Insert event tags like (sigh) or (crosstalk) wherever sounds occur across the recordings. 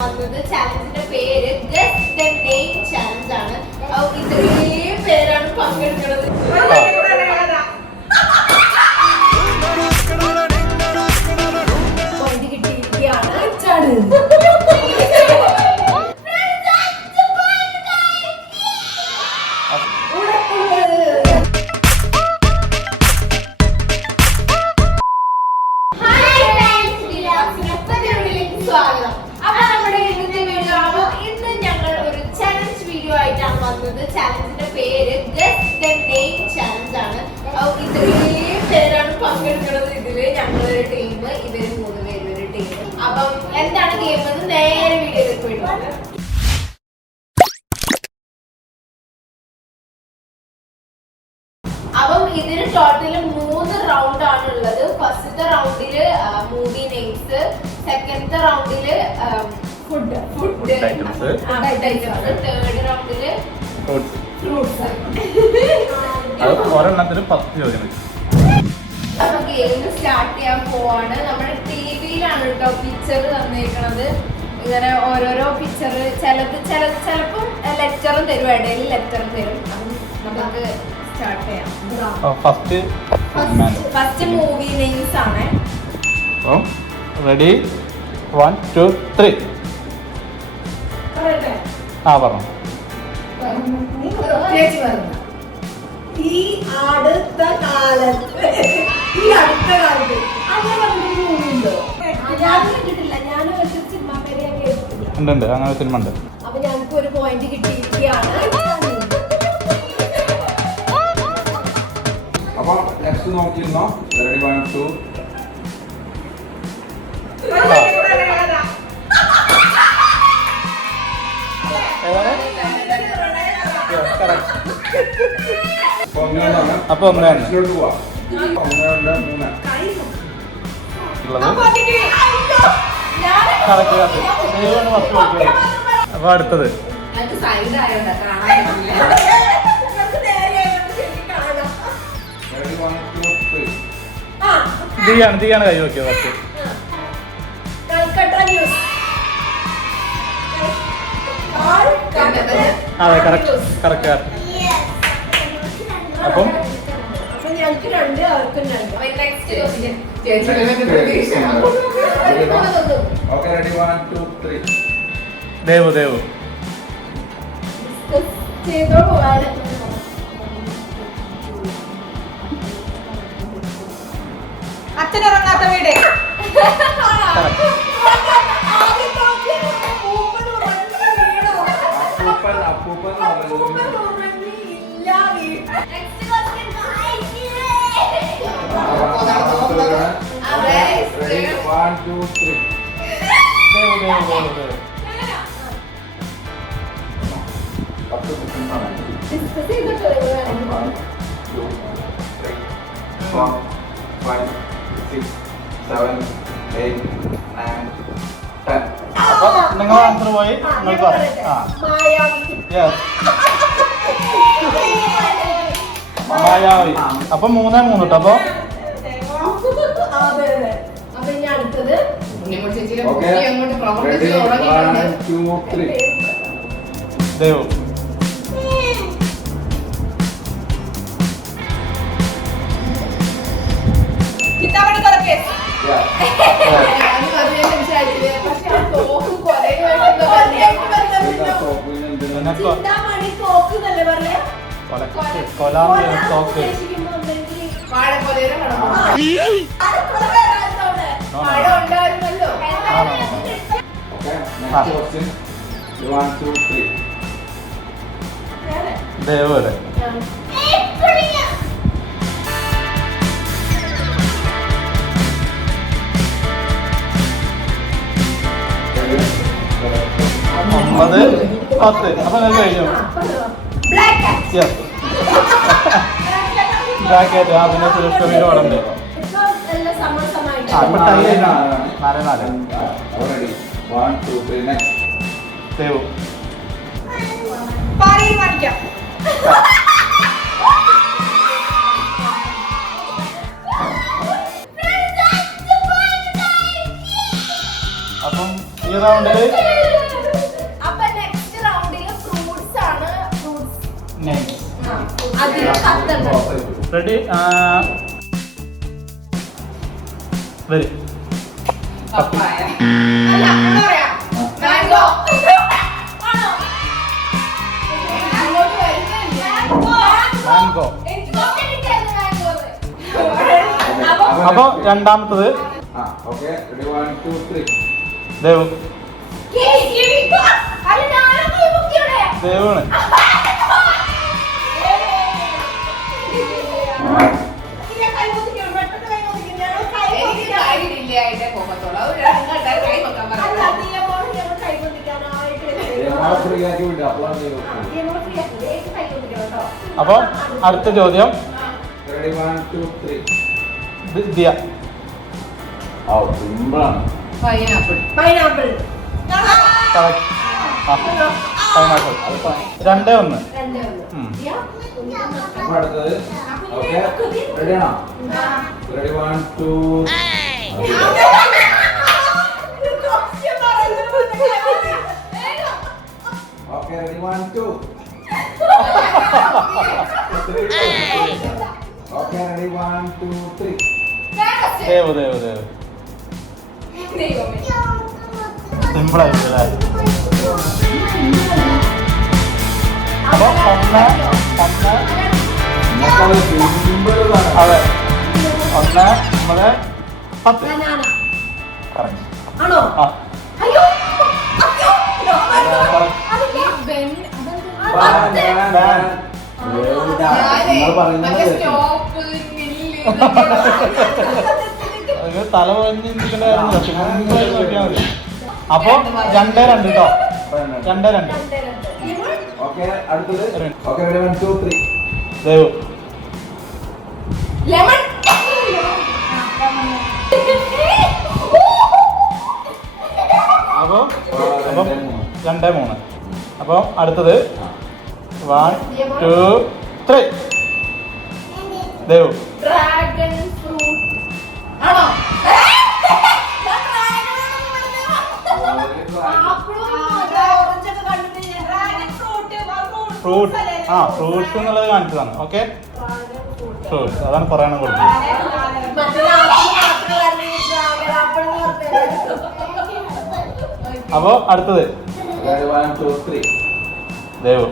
വന്നത് ചാലഞ്ചിന്റെ പേര് just the name challenge ആണ് ഇത്രയും പേരാണ് പങ്കെടുക്കുന്നത്. വീഡിയോ ആയിട്ടാണ് വന്നത്. ചാലഞ്ചിന്റെ പേര് ഗസ് ദ നെയിം ചലഞ്ച് ആണ്. ഇത്രയും പേരാണ് പങ്കെടുക്കുന്നത് ഇതിൽ. ഞങ്ങളൊരു ടീം ഇവർ മൂന്ന് പേര് ടീം അപ്പം എന്താണ് ഗെയിം എന്ന് നേരെ വീഡിയോയിലേക്ക് പോയിട്ട് അപ്പം ഇതിന് ടോട്ടൽ മൂന്ന് റൗണ്ട് ആണ് ഉള്ളത്. ഫസ്റ്റത്തെ റൗണ്ടിൽ മൂവി നെയിംസ് സെക്കൻഡത്തെ റൗണ്ടിൽ ഫുഡ് ഫുഡ്. ഐറ്റംസ് (laughs) അത് ഒരെണ്ണത്തിന് പത്ത് ചോദ്യം വെച്ചു അപ്പൊ ഗെയിം സ്റ്റാർട്ട് ചെയ്യാൻ പോവാണ്. നമ്മുടെ ടി വിയിലാണ് കേട്ടോ പിക്ചർ തന്നേക്കണത്. ഇങ്ങനെ ഓരോരോ പിക്ചർ ചിലത് ചില ചിലപ്പം ലെറ്ററും തരും. ഇടയിൽ ലെറ്ററും തരും. നമുക്ക് സ്റ്റാർട്ട് ചെയ്യാം. ഫസ്റ്റ് ഫസ്റ്റ് മൂവി നെയിംസ് ആണ്. റെഡി വൺ ടു ത്രീ ആ പറഞ്ഞു ഈ അടുത്ത കാലത്ത് ഈ അടുത്ത കാലത്ത് ഉണ്ട് ഉണ്ട്. അങ്ങനെ സിനിമ ഉണ്ട്. അപ്പൊ ഞങ്ങൾക്ക് ഒരു പോയിന്റ് കിട്ടിയിരിക്കുകയാണ്. അപ്പൊ നെക്സ്റ്റ് നോക്കിയിരുന്നോ? റെഡി വൺ ടു ഫസ്റ്റ് നോക്കിയത് അപ്പൊ അടുത്തത്. ദിയാണ് സൈഡ് കൈ കാണാൻ നിങ്ങൾക്ക് അതെ കറക്റ്റ് കറക്റ്റ് കറക്റ്റ് അപ്പം? ദേവ് ദേവ്. അച്ഛനിറങ്ങാത്ത വീട്. Six, seven, eight, nine, ten. അപ്പൊ നിങ്ങൾ ആൻസർ പോയി. നിങ്ങൾ പറയാം മായാവി. അപ്പൊ മൂന്നേ മൂന്ന് കേട്ടോ അപ്പൊ. ദേവ്. Yeah. (laughs) അത് പറഞ്ഞ സംസാരിച്ചില്ലേ പക്ഷെ ആ തോക്ക് കൊലയുമായിട്ട് ഇതാ top ൽ നിന്ന് എന്തിനാ? പിന്നെ കൊ- ചിന്താമണി തോക്ക് എന്നല്ലേ പറയാ കൊല- കൊലാൻ തോക്ക് വാഴക്കൊലയുടെ കടന്നു No, no, മഴ no. ഉണ്ടായിരുന്നല്ലോ No, no, no. Okay. Next question. One, two, three. Dev അല്ലേ ഒമ്പത് പത്ത്. അപ്പൊ നിങ്ങൾക്ക് കഴിഞ്ഞു? യെസ് ജാക്കറ്റ് ആ പിന്നെ സുരക്ഷ വീട് ഉണ്ട്. ആ ഇപ്പൊ ടൈ നാല് നാല് Already. One, two, three. Next. Dev അപ്പം ഈ റൗണ്ടിൽ റെഡി വരി. മാംഗോ അപ്പൊ രണ്ടാമത്തത്. ദേവ്. ദേവാണ് ആ, അടുത്ത ചോദ്യം. വിദ്യ രണ്ടേ ഒന്ന്. അപ്പൊ അടുത്തത്. ഓക്കെ. റെഡിയാണോ ready one two okay ready one two Okay, ready? One, two, three. Dev Dev Dev simple ആയിരിക്കും അപ്പൊ ഒന്ന് ഒന്ന് അതെ ഒന്ന്. നമ്മൾ പത്ത് കറക്റ്റ് ആണോ? ആ. അയ്യോ കറക്റ്റ് തല പറഞ്ഞിരിക്കണ്ടായിരുന്നു നോക്കിയാൽ മതി അപ്പൊ രണ്ടേ രണ്ട് കേട്ടോ രണ്ടേ രണ്ട്. ദേവ്. ലെമൺ. അപ്പൊ അപ്പം രണ്ടേ മൂന്ന്. അപ്പോൾ അടുത്തത്. One two three Dev. Dragon fruit ആണോ? ഫ്രൂട്ട് ആ ഫ്രൂട്ട്സ് എന്നുള്ളത് കാണിച്ചതാണ്. ഓക്കെ ഫ്രൂട്ട്സ് അതാണ് പറയണം കൊടുത്തത്. (laughs) അപ്പോൾ അടുത്തത്. ദേവ്.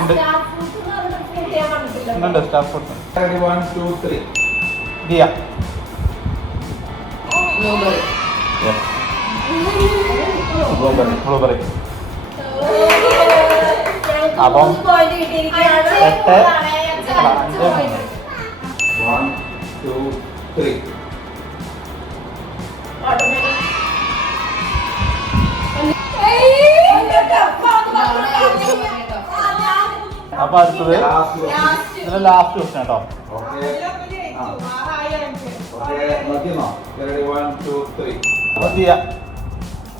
ഉണ്ട് star fruit ready one two three Diya blueberry അപ്പം എട്ട് അഞ്ച് വൺ ടു ത്രീ അപ്പൊ അടുത്തത് ഇതിന്റെ ലാസ്റ്റ് ക്വസ്റ്റൻ കേട്ടോ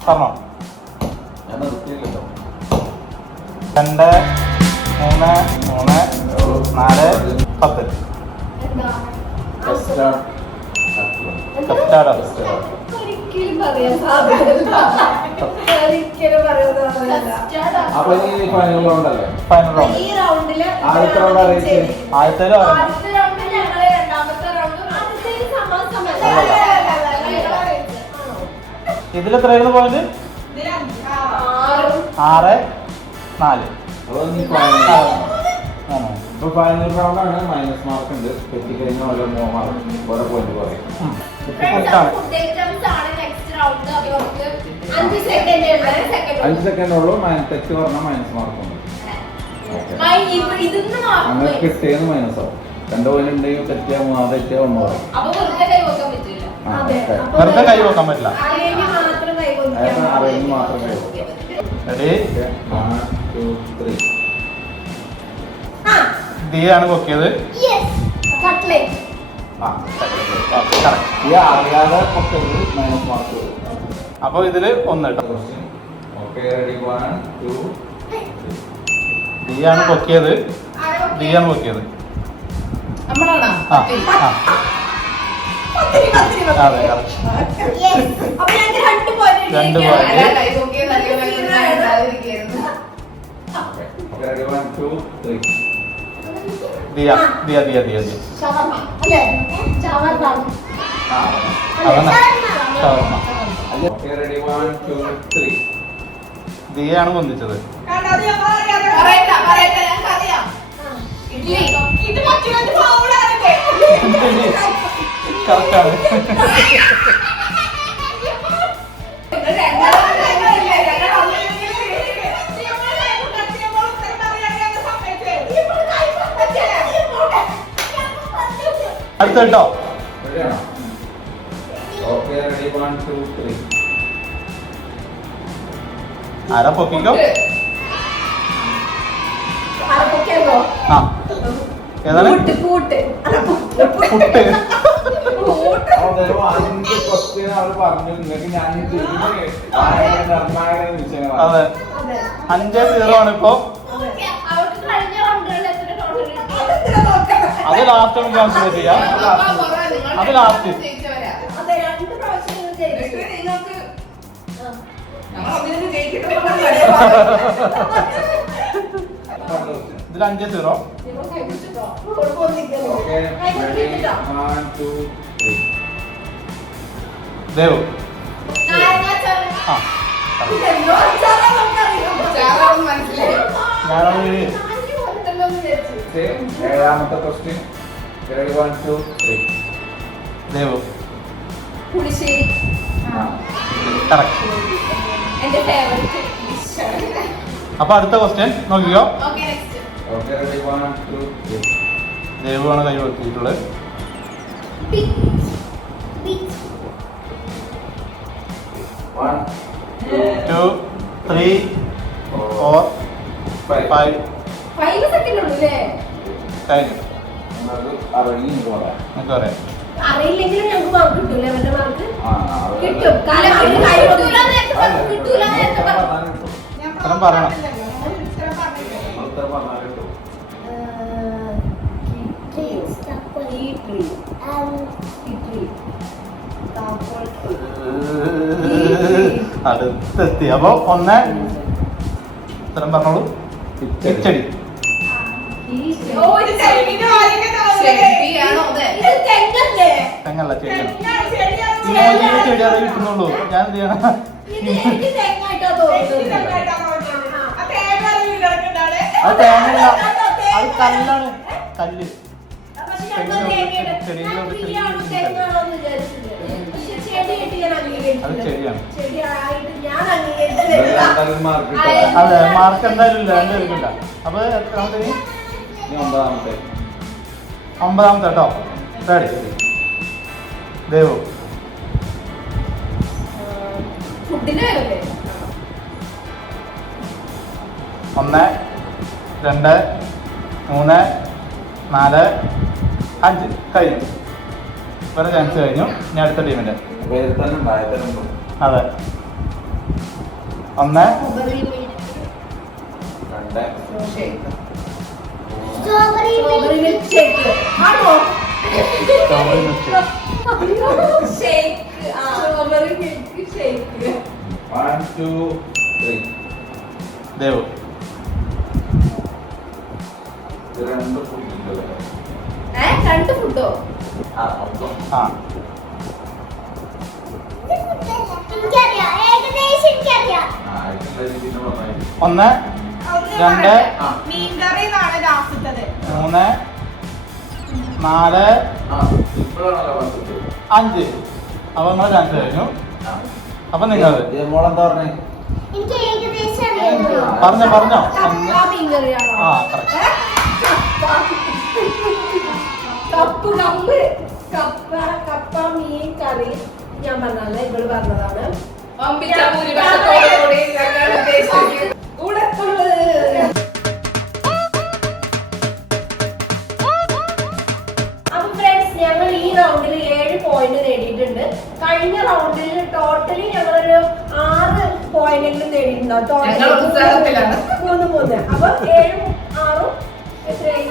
പറഞ്ഞോ. രണ്ട് മൂന്ന് മൂന്ന് നാല് പത്ത്. കസ്റ്റാർഡ് കസ്റ്റാർഡ് പറയാൻ സാധ്യതയില്ല. ഒരിക്കലും പറയാൻ സാധ്യതയില്ല. അപ്പൊ ഇനി ഫൈനൽ റൗണ്ട് അല്ലേ? ഫൈനൽ റൗണ്ട് ഈ റൗണ്ടിൽ ആദ്യത്തെ റൗണ്ട് അറിയിച്ചേ ആദ്യത്തേലും അറിയാം ആദ്യത്തെ റൗണ്ട് ഞങ്ങൾ രണ്ടാമത്തെ റൗണ്ട് സമാ- ഇതിലെത്രയായിരുന്നു പോയിന്റ് ആറും ആറ്. നാല് മൂന്ന് ഇപ്പൊ ഫൈനൽ റൗണ്ട് മൈനസ് മാർക്ക് ഉണ്ട്. തെറ്റിക്കഴിഞ്ഞാൽ ഓരോ മാർക്ക് ഓരോ പോയിന്റ് പറയും ആണ് അഞ്ച് സെക്കൻഡ് അഞ്ച് സെക്കൻഡ് ഉള്ളൂ. മൈനസ് തെറ്റ് പറഞ്ഞാൽ മൈനസ് മാർക്ക് ഉണ്ട്. അങ്ങനെ മാർക്ക് കിട്ടിയെന്ന് മൈനസ് ആവും. രണ്ട് പോയിന്റ് ഉണ്ടെങ്കിൽ തെറ്റിയാ മൂന്നാ തെറ്റിയാ ഒന്ന് പറയും. അപ്പൊ വെറുതെ കൈ വെക്കാൻ പറ്റില്ല. ആ, അതെ. ഓക്കേ. വെറുതെ കൈ വെക്കാൻ പറ്റില്ല. അറിയെങ്കിൽ മാത്രം കൈ അയാൾക്ക് അറിയുന്ന മാത്രം കഴിയും റെഡി ആ. ദിയാണ് പൊക്കിയത്? ആ അറിയാതെ ഒക്കെ മൈനസ് മാർക്ക് വരും അപ്പൊ ഇതിൽ ഒന്ന് കേട്ടോ ഓക്കെ റെഡി വൺ ടു ദിയാണ് പൊക്കിയത്. ദിയാണ് പൊക്കിയത്. ആ ആ. അതെ രണ്ട് പോയിന്റ്. ദിയ ദിയ ദിയ ദിയ ദിയ ഷവർമ്മ, അല്ലേ? ഷവർമ്മ. ആ, വന്നിച്ചത്. അടുത്തോ? Okay ready one two three ഞാൻ തിരിഞ്ഞ് ആയ നിർണായക നിമിഷങ്ങളാണ്. അതെ. അഞ്ച് സീറോ ആണ് ഇപ്പൊ. അതെ. ലാസ്റ്റ് നമുക്ക് കൺസിഡർ ചെയ്യാം. അത് last. നാരങ്ങ അഞ്ച് സീറോ ദേവ് Same. ഏഴാമത്തെ question. Ready, one, two, three. Dev പുളിശ്ശേരി. കറക്റ്റ് എന്റെ ഫേവറേറ്റ് ഡിഷാണ് (laughs) അപ്പൊ അടുത്ത ക്വസ്റ്റ്യൻ നോക്കിക്കോ. ദൈവമാണ് next Okay, ready, one, two, three. ദേവുവാണ് കൈ വെക്കിയിട്ടുള്ളത് One, two, two three four, four five. Five five second ഉള്ളൂ അല്ലേ? കഴിഞ്ഞു. നിങ്ങൾക്ക് അറിയില്ല പറയാം. നമുക്ക് പറയാം. അറിയില്ലെങ്കിലും ഞങ്ങൾക്ക് മാർക്ക് കിട്ടൂലേ? അവരുടെ മാർക്ക് കിട്ടും. കാരണം കൈ കൊടുക്കില്ല. ഉത്തരം പറയണം. അടുത്തെത്തി. അപ്പൊ ഒന്ന് ഉത്തരം പറഞ്ഞോളൂ. കിച്ചടി. തെങ്ങല്ലേ? ചെടിയാണ് ചെടിയാണ്, കിട്ടുന്നുള്ളൂ ഞാൻ എന്ത് ചെയ്യണം? അത് തേങ്ങല്ല അത് കല്ലാണ്. കല്ല്. അത് മാർക്ക് എന്തായാലും ഇല്ല രണ്ട് പേർക്കില്ല അപ്പൊ എത്രാമത്തെ ഒമ്പതാമത്തെ. ഒമ്പതാമത്തെ കേട്ടോ. റെഡി ദേവു. ഒന്ന് രണ്ട് മൂന്ന് നാല് അഞ്ച് കഴിഞ്ഞു വേറെ ചാൻസ് കഴിഞ്ഞു ഇനി അടുത്ത ടീമിന്റെ അതെ ഒന്ന് രണ്ട് പറഞ്ഞു ഒന്ന് രണ്ട് ആ മൂന്ന് നാല് ആ അഞ്ച് അപ്പൊ നിങ്ങൾ രണ്ട് കഴിഞ്ഞു ആ അപ്പൊ നിങ്ങൾ മോളെന്താ പറഞ്ഞേ പറഞ്ഞോ പറഞ്ഞോ ആ കറക്റ്റ് കപ്പ് കപ്പ്. കപ്പ കപ്പ മീൻ കറി. ഞാൻ പറഞ്ഞല്ല ഇവൾ പറഞ്ഞതാണ്. ഞങ്ങൾ ഈ റൗണ്ടിൽ ഏഴ് പോയിന്റ് നേടിയിട്ടുണ്ട്. കഴിഞ്ഞ റൗണ്ടിൽ ടോട്ടലി ഞങ്ങളൊരു ആറ് പോയിന്റെങ്കിലും നേടിയിട്ടുണ്ടാവും. മൂന്ന് മൂന്ന് അപ്പൊ ഏഴും ആറും കഴിഞ്ഞ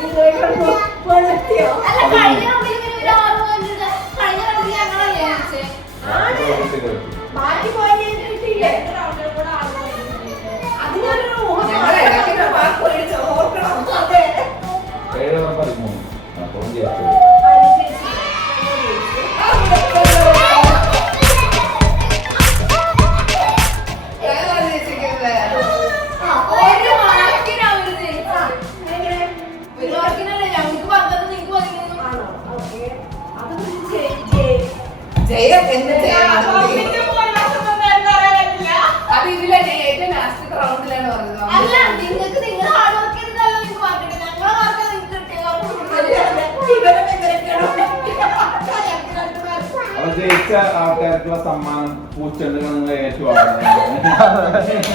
ജയിച്ച ആൾക്കാർക്കുള്ള സമ്മാനം പൂച്ചെണ്ടുകൾ നിങ്ങൾ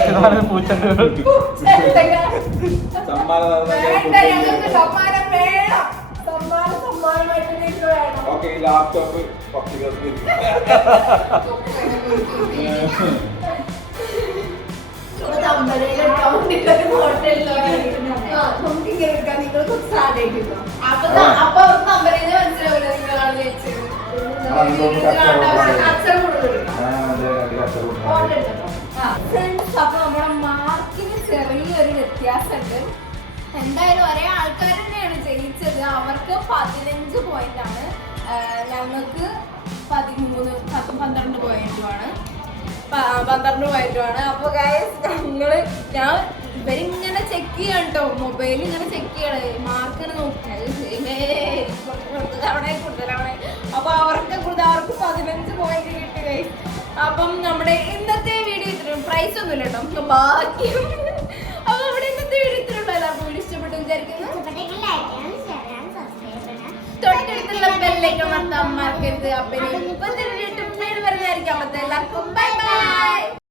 ഇതാണ് പൂച്ചന്റെ സമ്മാനം നിങ്ങൾക്ക് ഓക്കെ ലാപ്ടോപ്പ് പക്ഷികൾക്ക് നമുക്കിങ്ങനെ എടുക്കാം നിങ്ങൾക്ക് സ്റ്റാർട്ട് ആയിട്ടില്ല അപ്പൊ അപ്പൊ നമ്മുടെ ചെറിയൊരു വ്യത്യാസമുണ്ട് എന്തായാലും ഒരേ ആൾക്കാർ തന്നെയാണ് ജയിച്ചത് അവർക്ക് പതിനഞ്ച് പോയിന്റ് ആണ് ഞങ്ങൾക്ക് പതിമൂന്ന് പന്ത്രണ്ട് പോയിന്റുമാണ് പന്ത്രണ്ട് പോയിന്റുമാണ് അപ്പൊ ഗൈസ് ഞങ്ങൾ ഞാൻ ഇവരിങ്ങനെ ചെക്ക് ചെയ്യണം. കേട്ടോ മൊബൈൽ ഇങ്ങനെ ചെക്ക് ചെയ്യണേ മാർക്കർ നോക്കിയാൽ അവിടെ കൂടുതലവിടെ അപ്പൊ അവർക്ക് കൂടുതൽ അവർക്ക് പതിനഞ്ച് പോയിന്റ് കിട്ടുകയെ അപ്പം നമ്മുടെ ഇന്നത്തെ വീഡിയോ ഇത്ര പ്രൈസ് ഒന്നും കേട്ടോ. ബാക്കി. അപ്പൊ നമ്മുടെ ഇന്നത്തെ വീഡിയോ ഇത്ര ഉള്ളൂ. എല്ലാവർക്കും വീഡിയോ ഇഷ്ടപ്പെട്ടു വിചാരിക്കുന്നു. തൊട്ടടുത്തുള്ള ബെല്ലേക്ക് മറക്കാൻ മറക്കരുത്. അപ്പൊ ഇപ്പത്തെ വീഡിയോ ഇട്ടും വീട് പറഞ്ഞായിരിക്കും അപ്പത്തെ എല്ലാവർക്കും ബൈ ബൈ